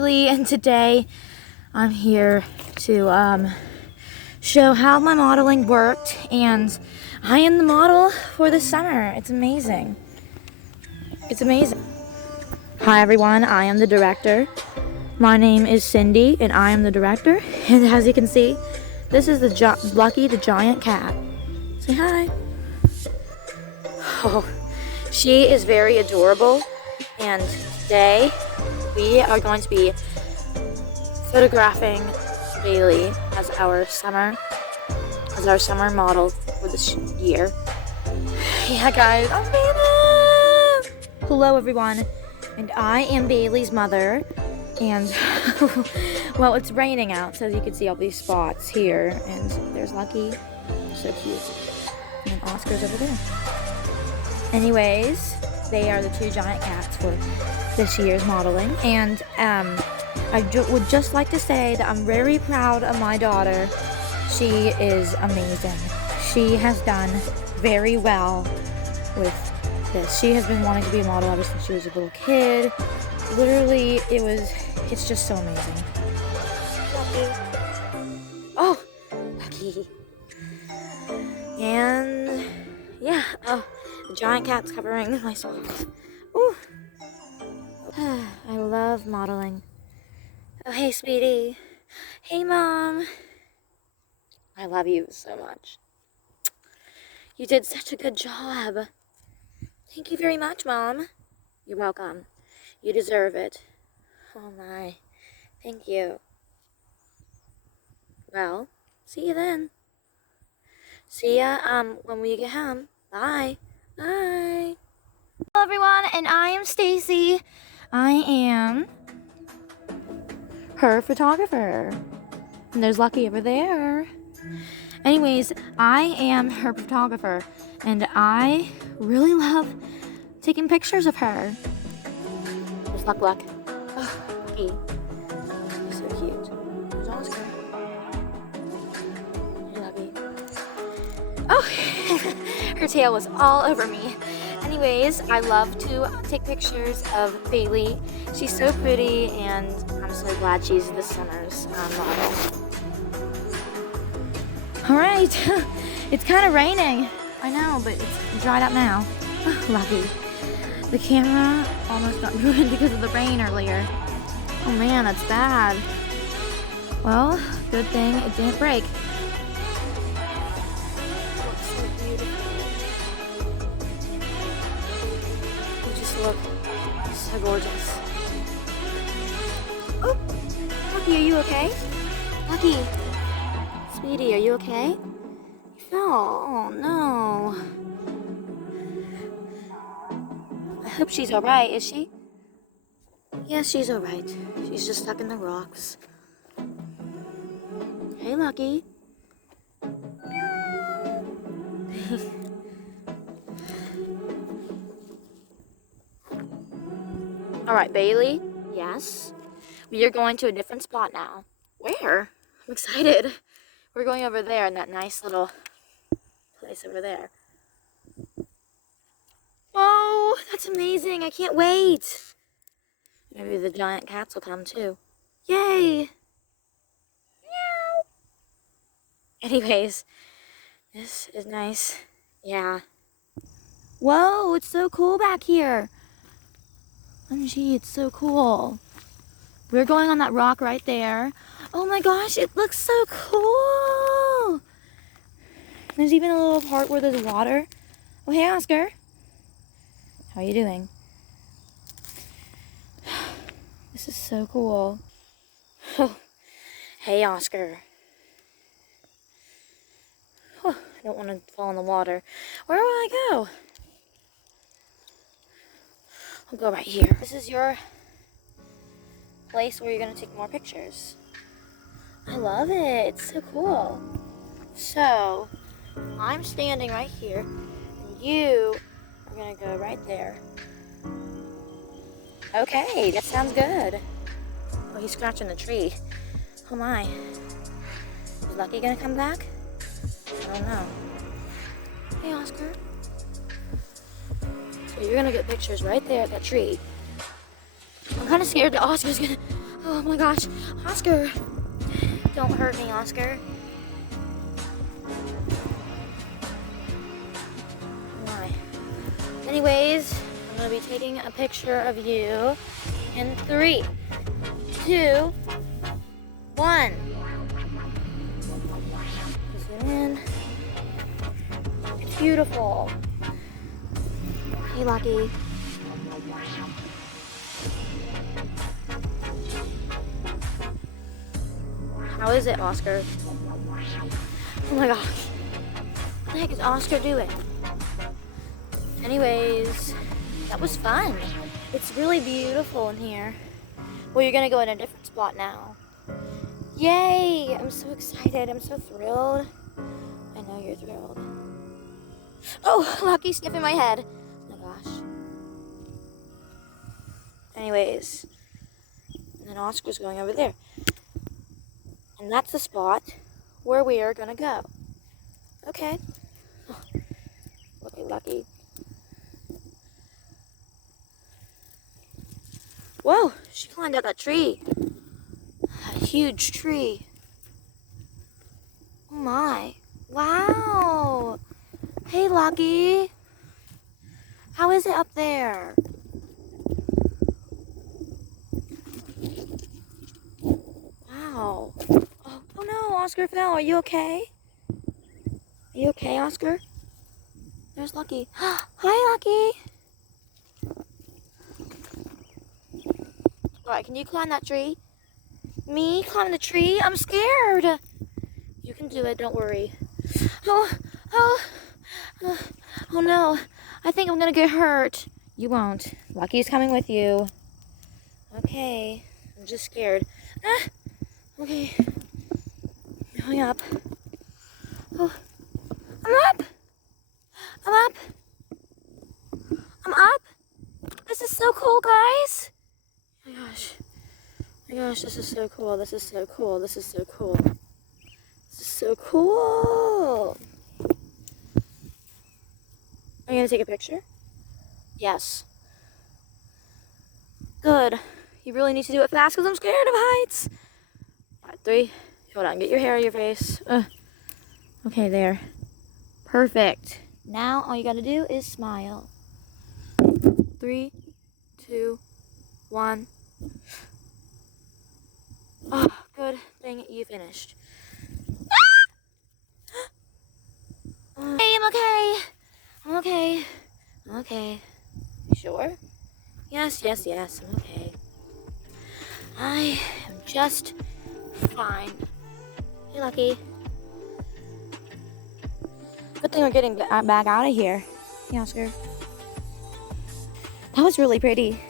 Bailey, and today I'm here to show how my modeling worked, and I am the model for the summer. It's amazing. It's amazing. Hi everyone, I am the director. My name is Cindy, and I am the director. And as you can see, this is the Lucky the giant cat. Say hi. Oh, she is very adorable, and today we are going to be photographing Bailey as our summer model for this year. Yeah, guys, I'm Bailey. Hello, everyone, and I am Bailey's mother. And well, it's raining out, so you can see all these spots here. And there's Lucky, so cute, and Oscar's over there. Anyways, they are the two giant cats for this year's modeling. And I would just like to say that I'm very proud of my daughter. She is amazing. She has done very well with this. She has been wanting to be a model ever since she was a little kid. Literally, it's just so amazing. Lucky. Oh, Lucky. And yeah, oh, the giant cat's covering my socks. Ooh. I love modeling. Oh, hey, sweetie. Hey, Mom. I love you so much. You did such a good job. Thank you very much, Mom. You're welcome. You deserve it. Oh, my. Thank you. Well, see you then. See ya, when we get home. Bye. Bye. Hello, everyone, and I am Stacy. I am her photographer. And there's Lucky over there. Anyways, I am her photographer, and I really love taking pictures of her. There's Luck. Oh, Lucky. He's so cute. There's Oscar. Hey, Lucky. Oh, her tail was all over me. Anyways, I love to take pictures of Bailey. She's so pretty, and I'm so glad she's this summer's model. Alright, it's kind of raining. I know, but it's dried up now. Oh, Lucky. The camera almost got ruined because of the rain earlier. Oh man, that's bad. Well, good thing it didn't break. Look, so gorgeous. Oh, Lucky, are you okay? Lucky, sweetie, are you okay? You fell. Oh no. I hope she's all right. Is she? Yes, she's all right. She's just stuck in the rocks. Hey, Lucky. All right, Bailey. Yes. We are going to a different spot now. Where? I'm excited. We're going over there in that nice little place over there. Oh, that's amazing. I can't wait. Maybe the giant cats will come too. Yay. Meow. Anyways, this is nice. Yeah. Whoa, it's so cool back here. OMG, it's so cool. We're going on that rock right there. Oh my gosh, it looks so cool. There's even a little part where there's water. Oh, hey, Oscar. How are you doing? This is so cool. Oh, hey, Oscar. Oh, I don't want to fall in the water. Where will I go? I'll go right here. This is your place where you're going to take more pictures. I love it. It's so cool. So, I'm standing right here, and you are going to go right there. Okay, that sounds good. Oh, he's scratching the tree. Oh my. Is Lucky going to come back? I don't know. Hey, Oscar. So you're gonna get pictures right there at that tree. I'm kind of scared that Oscar's gonna... Oh my gosh, Oscar. Don't hurt me, Oscar. Why? Anyways, I'm gonna be taking a picture of you in 3, 2, 1. Zoom in. It's beautiful. Hey, Lucky. How is it, Oscar? Oh my gosh. What the heck is Oscar doing? Anyways, that was fun. It's really beautiful in here. Well, you're gonna go in a different spot now. Yay! I'm so excited. I'm so thrilled. I know you're thrilled. Oh, Lucky's sniffing my head. Oh my gosh. Anyways, and then Oscar's going over there. And that's the spot where we are gonna go. Okay. Oh, okay, Lucky. Whoa, she climbed up that tree. A huge tree. Oh my. Wow. Hey, Lucky. How is it up there? Wow. Oh no, Oscar fell. Are you okay? Are you okay, Oscar? There's Lucky. Hi, Lucky. Alright, can you climb that tree? Me climb the tree? I'm scared. You can do it, don't worry. Oh no. I think I'm gonna get hurt. You won't. Lucky's coming with you. Okay. I'm just scared. Okay. Going up. Oh. I'm up. I'm up. I'm up. This is so cool, guys. Oh my gosh. Oh my gosh, this is so cool. This is so cool. This is so cool. This is so cool. Are you gonna take a picture? Yes. Good. You really need to do it fast because I'm scared of heights. All right, 3. Hold on. Get your hair out of your face. Okay, there. Perfect. Now all you gotta do is smile. 3, 2, 1. Oh, good thing you finished. Hey, I'm okay. I'm okay. I'm okay. You sure? Yes, I'm okay. I am just fine. Hey, Lucky. Good thing we're getting back out of here. Hey, Oscar. That was really pretty.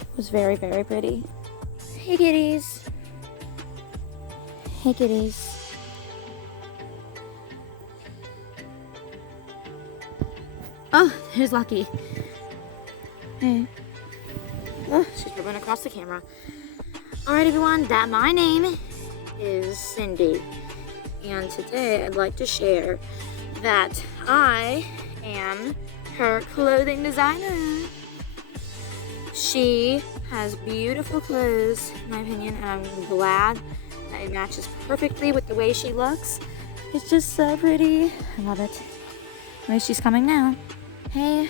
It was very, very pretty. Hey, kitties. Hey, kitties. Oh, here's Lucky. Hey. Oh, she's ripping across the camera. Alright, everyone, my name is Cindy. And today I'd like to share that I am her clothing designer. She has beautiful clothes, in my opinion, and I'm glad that it matches perfectly with the way she looks. It's just so pretty. I love it. Anyways, she's coming now. Hey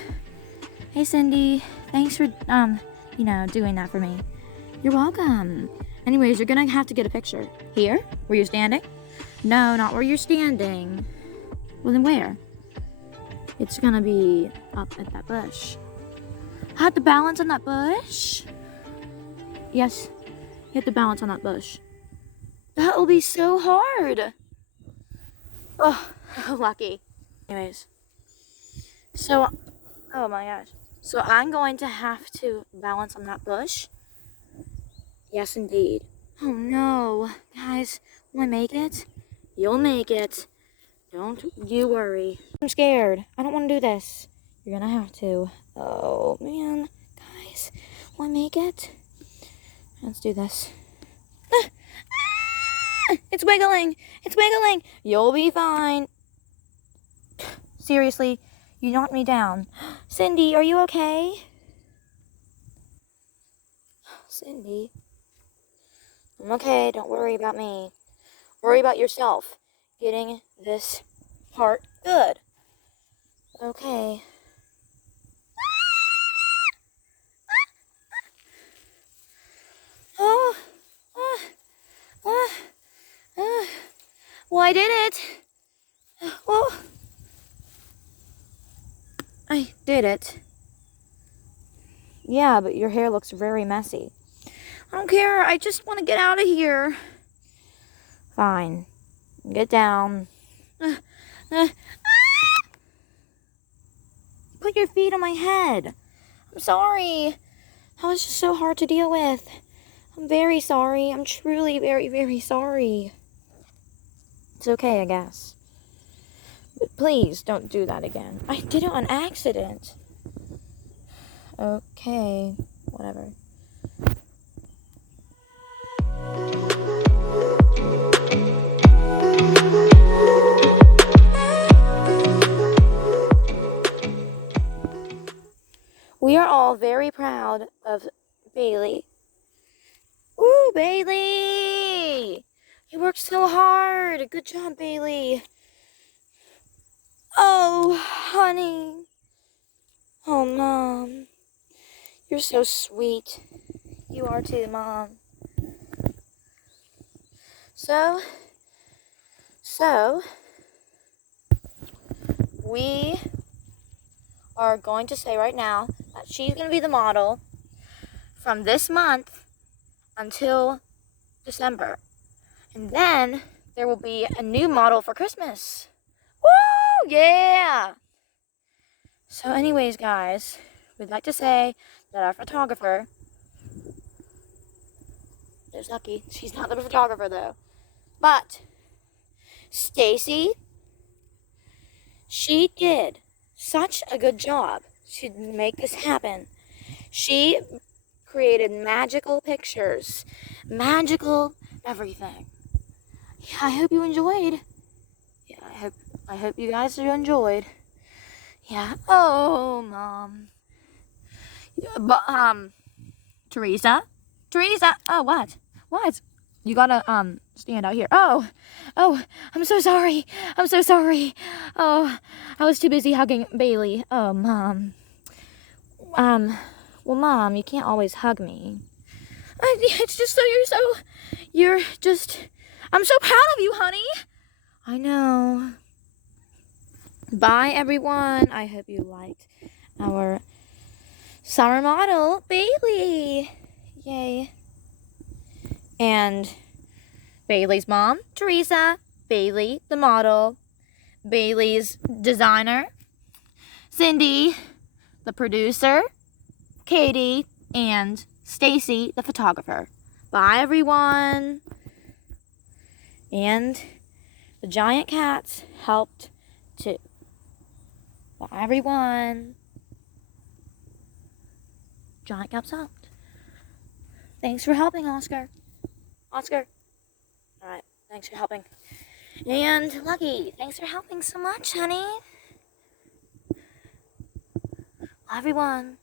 Cindy. Thanks for, doing that for me. You're welcome. Anyways, you're gonna have to get a picture. Here? Where you're standing? No, not where you're standing. Well, then where? It's gonna be up at that bush. I have to balance on that bush? Yes, you have to balance on that bush. That will be so hard. Oh, Lucky. Anyways. So, oh my gosh. So I'm going to have to balance on that bush. Yes, indeed. Oh no. Guys, will I make it? You'll make it. Don't you worry. I'm scared. I don't want to do this. You're gonna have to. Oh man. Guys, will I make it? Let's do this. It's wiggling. It's wiggling. You'll be fine. Seriously, you knocked me down. Cindy, are you okay? Cindy. I'm okay. Don't worry about me. Worry about yourself. Getting this part good. Okay. Oh. Well, I did it. Well, I did it. Yeah, but your hair looks very messy. I don't care. I just want to get out of here. Fine. Get down. Put your feet on my head. I'm sorry. That was just so hard to deal with. I'm very sorry. I'm truly very, very sorry. It's okay, I guess. But please don't do that again. I did it on accident. Okay, whatever. We are all very proud of Bailey. Woo, Bailey! You worked so hard. Good job, Bailey. Oh, honey. Oh, Mom. You're so sweet. You are too, Mom. So, we are going to say right now that she's going to be the model from this month until December. And then there will be a new model for Christmas. Woo! Yeah! So anyways, guys, we'd like to say that our photographer, there's Lucky, she's not the photographer though, but Stacy, she did such a good job to make this happen. She created magical pictures, magical everything. Yeah, I hope you enjoyed. Yeah, I hope you guys enjoyed. Yeah. Oh, Mom. But Teresa. Oh, what? What? You gotta stand out here. Oh, I'm so sorry. Oh, I was too busy hugging Bailey. Oh, Mom. Well, Mom, you can't always hug me. It's just so I'm so proud of you, honey. I know. Bye, everyone. I hope you liked our summer model, Bailey. Yay. And Bailey's mom, Teresa. Bailey, the model. Bailey's designer, Cindy, the producer, Katie, and Stacy, the photographer. Bye, everyone. And the giant cats helped too. Bye, everyone. Giant cats helped. Thanks for helping, Oscar. Alright, thanks for helping. And Lucky, thanks for helping so much, honey. Bye, everyone.